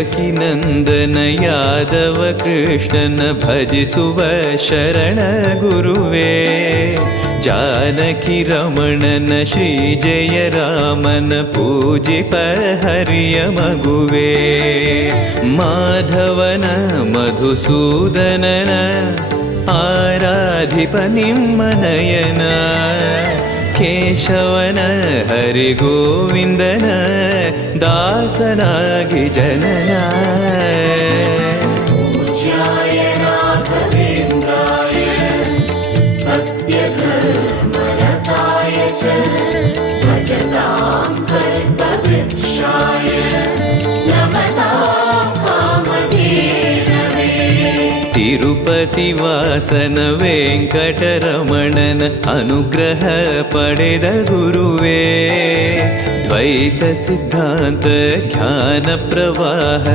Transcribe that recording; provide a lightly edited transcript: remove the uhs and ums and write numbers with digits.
ನಂದನ ಯಾದವ ಕೃಷ್ಣನ ಭಜಿಸುವ ಶರಣ ಗುರುವೇ, ಜಾನಕಿ ರಮಣನ ಶ್ರೀ ಜಯ ರಾಮನ ಪೂಜಿಪ ಹರಿಯ ಮಗುವೇ, ಮಾಧವನ ಮಧುಸೂದನನ ಆರಾಧಿಪ ನಿಮ್ಮ ನಯನ, ಕೇಶವನ ಹರಿ ಗೋವಿಂದನ ದಾಸನಾಗಿ ಜನನ. पूज्याय राघवेन्द्राय सत्यधर्मरताय च भजतां कल्पवृक्षाय नमतां कामधेनवे. ತಿರುಪತಿ ವಾಸನ ವೆಂಕಟರಮಣನ ಅನುಗ್ರಹ ಪಡೆದ ಗುರುವೇ, ದ್ವೈತ ಸಿದ್ಧಾಂತ ಜ್ಞಾನ ಪ್ರವಾಹ